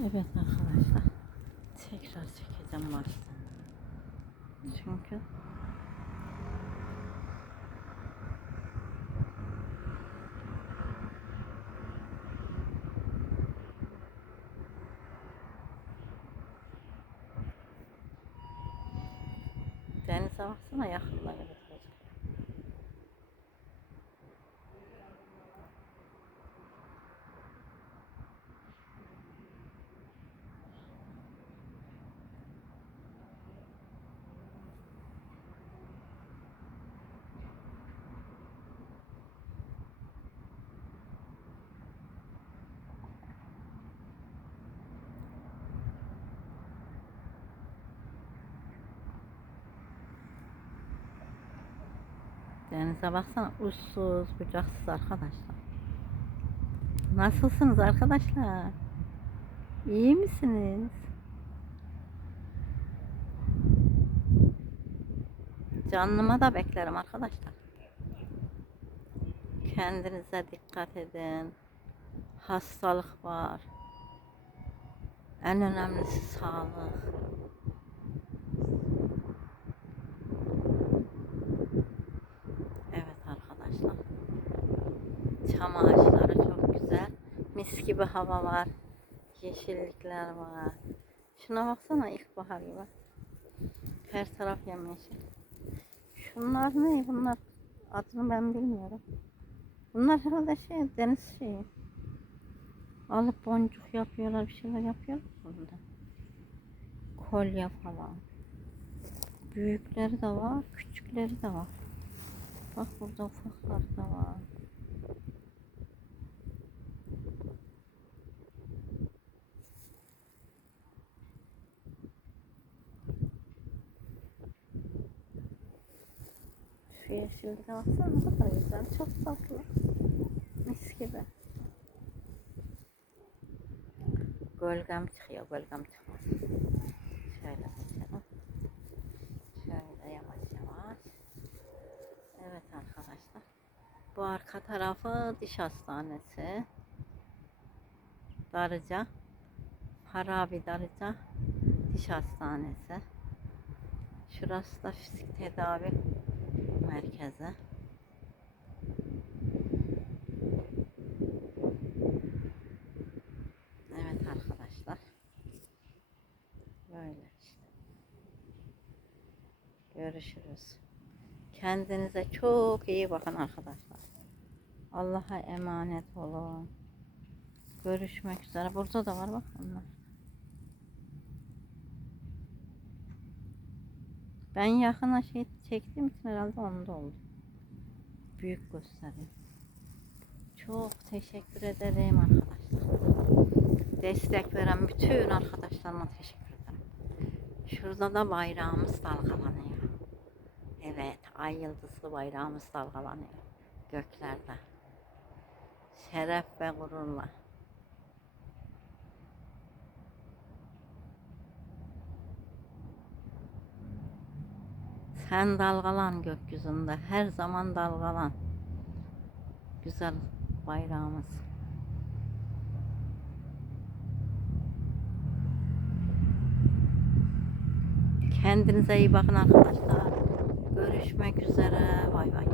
Evet arkadaşlar. Tekrar çekeceğim baştan. Çünkü Denize baksana yakında Denize baksana uçsuz bucaksız arkadaşlar. Nasılsınız arkadaşlar? İyi misiniz? Canlıma da beklerim arkadaşlar. Kendinize dikkat edin. Hastalık var. En önemlisi sağlık. Evet arkadaşlar. Çam ağaçları çok güzel. Mis gibi hava var. Yeşillikler var. Şuna baksana ilkbahar gibi. Her taraf yemyeşil. Şunlar ne? Bunlar adını ben bilmiyorum. Bunlar herhalde şey deniz şeyi. Alıp boncuk yapıyorlar, bir şeyler yapıyorlar burada. Kolye falan. Büyükleri de var, küçükleri de var. Bak burada ufaklar da var. Şu yeşilliğe baksana ne kadar güzel. Çok tatlı. Mis gibi. Gölgem çıkıyor, gölgem çıkmaz. Şöyle geçelim. Şöyle yavaş yavaş. Evet arkadaşlar. Bu arka tarafı diş hastanesi. Darıca. Harabi Darıca diş hastanesi. Şurası da fizik tedavi merkezi. Evet arkadaşlar. Böyle işte. Görüşürüz. Kendinize çok iyi bakın arkadaşlar. Allah'a emanet olun. Görüşmek üzere. Burada da var bak onlar. Ben yakına şey çektiğim için herhalde onda oldu. Büyük gösteriyor. Çok teşekkür ederim arkadaşlar. Destek veren bütün arkadaşlarıma teşekkür ederim. Şurada da bayrağımız dalgalanıyor. Evet, ay yıldızlı bayrağımız dalgalanıyor göklerde. Şeref ve gururla. Sen dalgalan gökyüzünde, her zaman dalgalan. Güzel bayrağımız. Kendinize iyi bakın arkadaşlar. Görüşmek üzere. Bay bay.